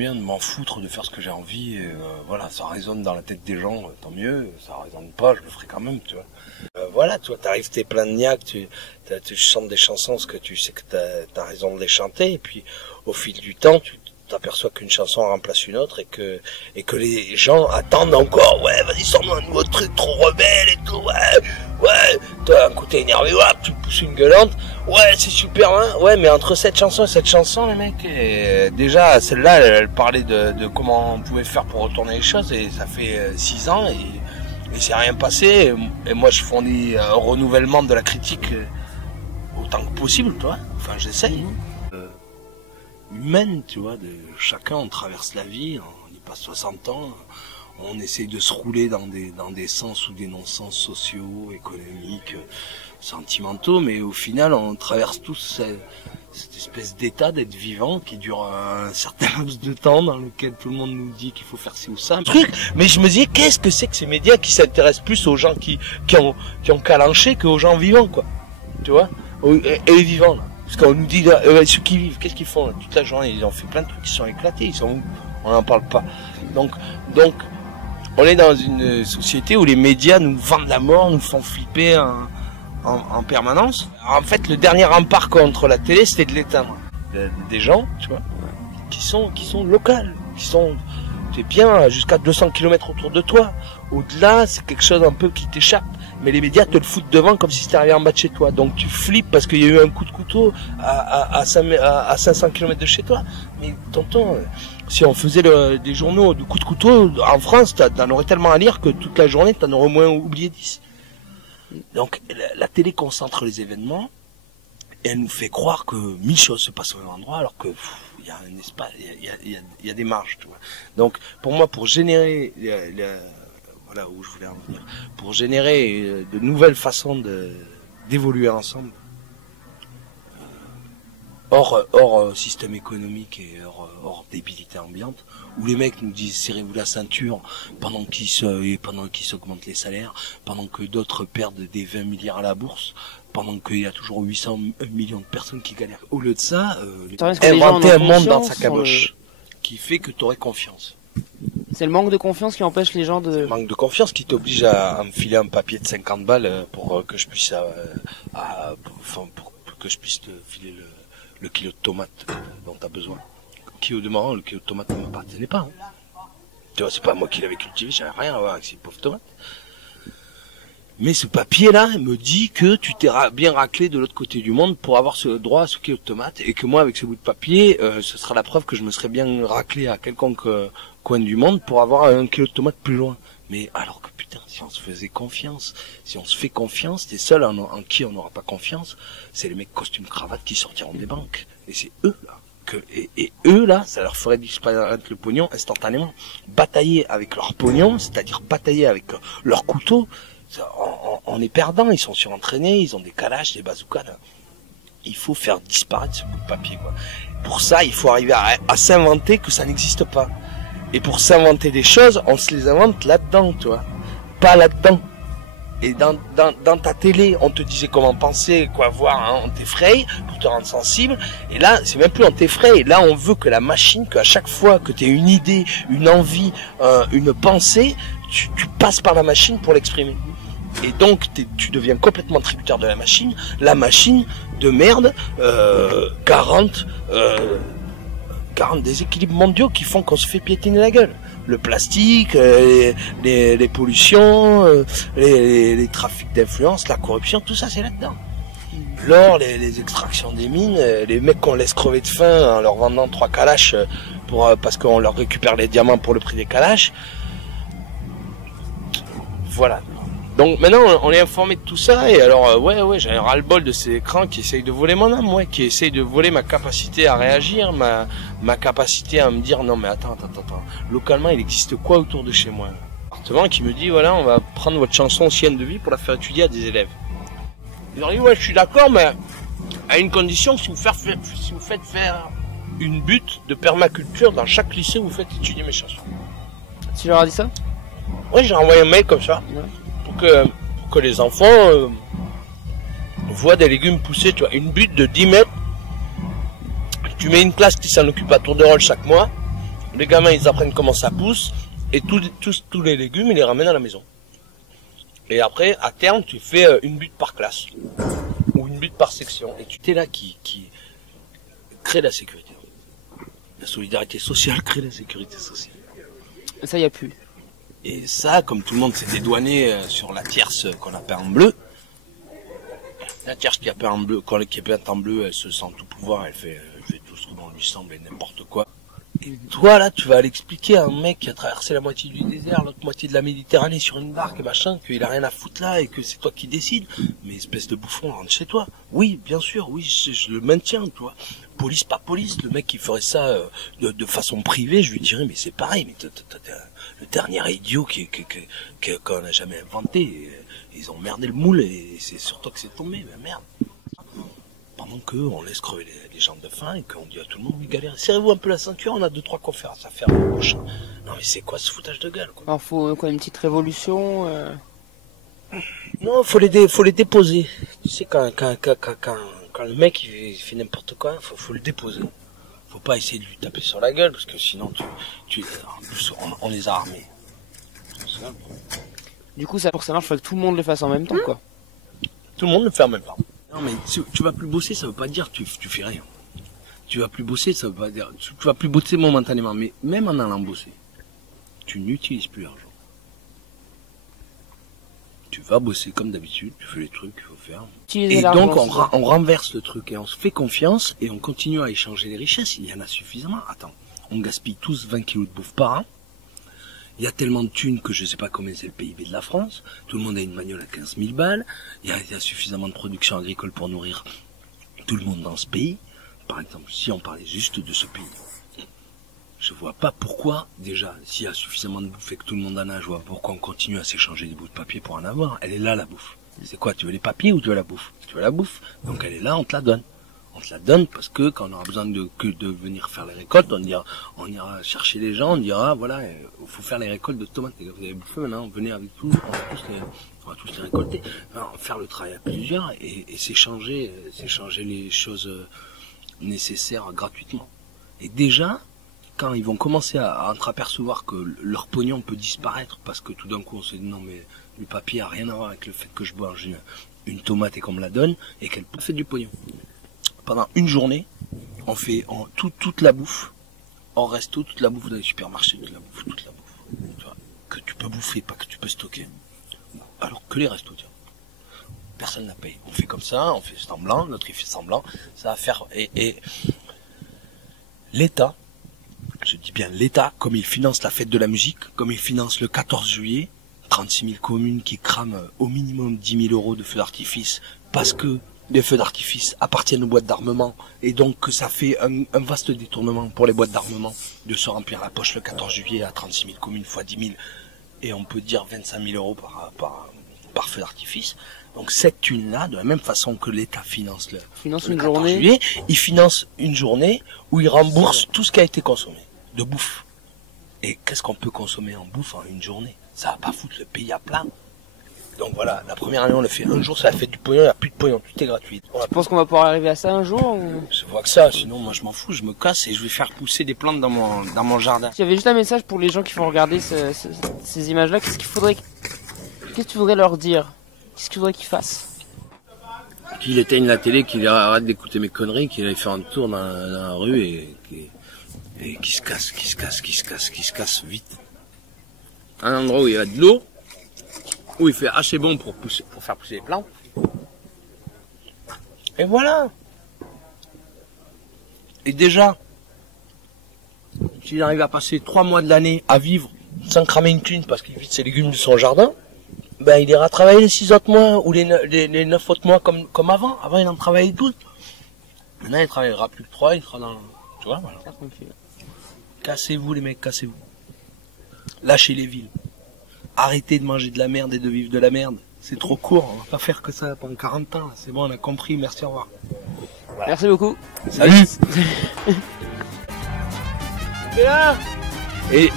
bien de m'en foutre de faire ce que j'ai envie. Et, voilà, ça résonne dans la tête des gens, tant mieux. Ça résonne pas, je le ferai quand même, tu vois. Voilà, toi, t'arrives, t'es plein de niaque, tu chantes des chansons parce que tu sais que t'as raison de les chanter. Et puis, au fil du temps, tu t'aperçois qu'une chanson remplace une autre et que les gens attendent encore. Ouais, vas-y, sors-moi un nouveau truc trop rebelle et tout. Ouais, t'as un côté énervé, ouais, tu pousses une gueulante. Ouais, c'est super, hein. Ouais, mais entre cette chanson et cette chanson, les mecs, déjà, celle-là, elle parlait de comment on pouvait faire pour retourner les choses et ça fait 6 ans et c'est rien passé. Et moi, je fournis un renouvellement de la critique autant que possible, toi. Enfin, j'essaye. Humaine, tu vois, chacun, on traverse la vie, on y passe 60 ans, on essaye de se rouler dans des sens ou des non-sens sociaux, économiques, sentimentaux, mais au final, on traverse tous cette espèce d'état d'être vivant qui dure un certain laps de temps dans lequel tout le monde nous dit qu'il faut faire ci ou ça, un truc. Mais je me disais, qu'est-ce que c'est que ces médias qui s'intéressent plus aux gens qui ont calanché qu'aux gens vivants, quoi. Tu vois, et les vivants, là. Parce qu'on nous dit, ceux qui vivent, qu'est-ce qu'ils font là, toute la journée? Ils ont fait plein de trucs, ils sont éclatés, ils sont où? On n'en parle pas. Donc, on est dans une société où les médias nous vendent la mort, nous font flipper en permanence. Alors, en fait, le dernier rempart contre la télé, c'était de l'éteindre. Des gens, tu vois, qui sont locales, t'es bien jusqu'à 200 km autour de toi. Au-delà, c'est quelque chose un peu qui t'échappe. Mais les médias te le foutent devant comme si c'était arrivé en bas de chez toi. Donc tu flippes parce qu'il y a eu un coup de couteau à 500 km de chez toi. Mais tonton, si on faisait des journaux de coup de couteau, en France, t'en aurais tellement à lire que toute la journée, t'en aurais au moins oublié 10. Donc la télé concentre les événements et elle nous fait croire que 1000 choses se passent au même endroit alors que il y a un espace, il y a des marges, tu vois. Donc pour moi, pour générer voilà où je voulais en venir. Pour générer de nouvelles façons d'évoluer ensemble, hors système économique et hors débilité ambiante, où les mecs nous disent serrez-vous la ceinture pendant qu'ils s'augmentent les salaires, pendant que d'autres perdent des 20 milliards à la bourse, pendant qu'il y a toujours 800 millions de personnes qui galèrent. Au lieu de ça, inventer un monde dans sa caboche qui fait que tu aurais confiance. C'est le manque de confiance qui empêche les gens de... C'est le manque de confiance qui t'oblige à me filer un papier de 50 balles pour que je puisse pour que je puisse te filer le kilo de tomates dont tu as besoin. Qui au demeurant, le kilo de tomates ne m'appartenait pas. Hein. Tu vois, c'est pas moi qui l'avais cultivé, j'avais rien à voir avec ces pauvres tomates. Mais ce papier-là me dit que tu t'es bien raclé de l'autre côté du monde pour avoir ce droit à ce kilo de tomates et que moi, avec ce bout de papier, ce sera la preuve que je me serais bien raclé à quelconque coin du monde pour avoir un kilo de tomates plus loin. Mais alors que putain, si on se faisait confiance, si on se fait confiance, les seuls en qui on n'aura pas confiance, c'est les mecs costumes cravate qui sortiront des banques. Et c'est eux là. Et eux là, ça leur ferait disparaître le pognon instantanément. Batailler avec leur pognon, c'est-à-dire batailler avec leur couteau, on est perdant, ils sont surentraînés, ils ont des calages, des bazookas là. Il faut faire disparaître ce bout de papier, quoi. Pour ça, il faut arriver à s'inventer que ça n'existe pas. Et pour s'inventer des choses, on se les invente là-dedans, tu vois. Pas là-dedans. Et dans ta télé, on te disait comment penser, quoi voir, hein, on t'effraie pour te rendre sensible. Et là, c'est même plus on t'effraie. Là, on veut que la machine, qu'à chaque fois que tu as une idée, une envie, une pensée, tu passes par la machine pour l'exprimer. Et donc, tu deviens complètement tributaire de la machine de merde, garante déséquilibres mondiaux qui font qu'on se fait piétiner la gueule. Le plastique, les pollutions, les trafics d'influence, la corruption, tout ça c'est là-dedans. L'or, les extractions des mines, les mecs qu'on laisse crever de faim en leur vendant 3 calaches parce qu'on leur récupère les diamants pour le prix des calaches. Voilà. Donc maintenant on est informé de tout ça et alors ouais j'ai un ras-le-bol de ces écrans qui essayent de voler mon âme, qui essayent de voler ma capacité à réagir, ma capacité à me dire non mais attends, localement il existe quoi autour de chez moi? Appartement qui me dit voilà on va prendre votre chanson ancienne de vie pour la faire étudier à des élèves. Ils ont dit ouais je suis d'accord mais à une condition si vous faites faire une butte de permaculture dans chaque lycée où vous faites étudier mes chansons. Tu leur as dit ça? Ouais j'ai envoyé un mail comme ça. Ouais. Pour que les enfants voient des légumes pousser, tu vois, une butte de 10 mètres, tu mets une classe qui s'en occupe à tour de rôle chaque mois, Les gamins, ils apprennent comment ça pousse. Et tous les légumes, ils les ramènent à la maison. Et après, à terme, tu fais une butte par classe. Ou une butte par section. Et tu es là qui crée la sécurité. La solidarité sociale crée la sécurité sociale. Ça, y a plus. Et ça, comme tout le monde s'est dédouané sur la tierce qu'on a peint en bleu, la tierce qui a peint en bleu, qui est peinte en bleu, elle se sent tout pouvoir, elle fait tout ce dont lui semble et n'importe quoi. Et toi, là, tu vas aller expliquer à un mec qui a traversé la moitié du désert, l'autre moitié de la Méditerranée sur une barque, machin, qu'il a rien à foutre là et que c'est toi qui décides. Mais espèce de bouffon, rentre chez toi. Oui, bien sûr, oui, je le maintiens, toi. Police, pas police, le mec qui ferait ça de façon privée, je lui dirais, mais c'est pareil, mais t'es le dernier idiot qu'on a jamais inventé. Ils ont merdé le moule et c'est sur toi que c'est tombé, mais merde. Pendant qu'on laisse crever les gens de faim et qu'on dit à tout le monde, oui, galère, serrez-vous un peu la ceinture, on a 2-3 conférences à faire le prochain. Non mais c'est quoi ce foutage de gueule, quoi? Alors faut quoi, une petite révolution Non, faut les déposer. Tu sais, quand le mec il fait n'importe quoi, faut le déposer. Faut pas essayer de lui taper sur la gueule, parce que sinon en plus, on les a armés. Du coup, ça, pour que ça marche, faut que tout le monde le fasse en même temps, quoi. Tout le monde le fait en même temps. Non mais tu vas plus bosser, ça veut pas dire que tu fais rien. Tu vas plus bosser, ça veut pas dire tu vas plus bosser momentanément, mais même en allant bosser, tu n'utilises plus l'argent. Tu vas bosser comme d'habitude, tu fais les trucs qu'il faut faire. Et donc on renverse le truc et on se fait confiance et on continue à échanger les richesses. Il y en a suffisamment. Attends, on gaspille tous 20 kilos de bouffe par an. Il y a tellement de thunes que je sais pas combien c'est le PIB de la France. Tout le monde a une bagnole à 15 000 balles. Il y a suffisamment de production agricole pour nourrir tout le monde dans ce pays. Par exemple, si on parlait juste de ce pays, je vois pas pourquoi, déjà, s'il y a suffisamment de bouffe et que tout le monde en a, je vois pas pourquoi on continue à s'échanger des bouts de papier pour en avoir. Elle est là, la bouffe. C'est quoi? Tu veux les papiers ou tu veux la bouffe? Tu veux la bouffe. Donc elle est là, on te la donne. On te la donne parce que quand on aura besoin de venir faire les récoltes, on ira chercher les gens, on dira, voilà, il faut faire les récoltes de tomates. Vous avez bouffé maintenant, venez avec tout, on va tous les récolter. Alors, faire le travail à plusieurs et s'échanger les choses nécessaires gratuitement. Et déjà, quand ils vont commencer à entreapercevoir que leur pognon peut disparaître parce que tout d'un coup on se dit non mais le papier a rien à voir avec le fait que je mange une tomate et qu'on me la donne et qu'elle fait du pognon. Pendant une journée, on fait toute la bouffe, en resto, toute la bouffe dans les supermarchés, toute la bouffe, tu vois, que tu peux bouffer, pas que tu peux stocker. Alors que les restos, tiens. Personne n'a payé. On fait comme ça, on fait semblant, l'autre il fait semblant, ça va faire, et l'État, je dis bien l'État, comme il finance la fête de la musique, comme il finance le 14 juillet, 36 000 communes qui crament au minimum 10 000 euros de feux d'artifice, parce que les feux d'artifice appartiennent aux boîtes d'armement, et donc que ça fait un vaste détournement pour les boîtes d'armement de se remplir la poche le 14 juillet à 36 000 communes fois 10 000, et on peut dire 25 000 euros par feu d'artifice. Donc cette thune-là, de la même façon que l'État finance le 14 juillet, il finance une journée où il rembourse tout ce qui a été consommé de bouffe. Et qu'est-ce qu'on peut consommer en bouffe en une journée? Ça va pas foutre le pays à plat. Donc voilà, la première année on le fait un jour, ça a fait du pognon, il n'y a plus de pognon, tout est gratuit. Tu penses qu'on va pouvoir arriver à ça un jour ou... Je vois que ça, sinon moi je m'en fous, je me casse et je vais faire pousser des plantes dans mon jardin. Il y avait juste un message pour les gens qui vont regarder ces images-là, qu'est-ce que tu voudrais leur dire? Qu'est-ce que tu voudrais qu'ils fassent? Qu'il éteigne la télé, qu'il arrête d'écouter mes conneries, qu'il aille faire un tour dans la rue et qu'il se casse vite. Un endroit où il y a de l'eau, où il fait assez bon pour faire pousser les plantes. Et voilà. Et déjà, s'il arrive à passer 3 mois de l'année à vivre sans cramer une thune parce qu'il vide ses légumes de son jardin, ben il ira travailler les 6 autres mois ou les 9 autres mois comme avant. Avant il en travaillait 12. Maintenant il travaillera plus que 3, il sera dans... Tu vois, voilà. Cassez-vous les mecs, cassez-vous. Lâchez les villes. Arrêtez de manger de la merde et de vivre de la merde. C'est trop court, on va pas faire que ça pendant 40 ans. C'est bon, on a compris, merci, au revoir. Voilà. Merci beaucoup. Salut. Et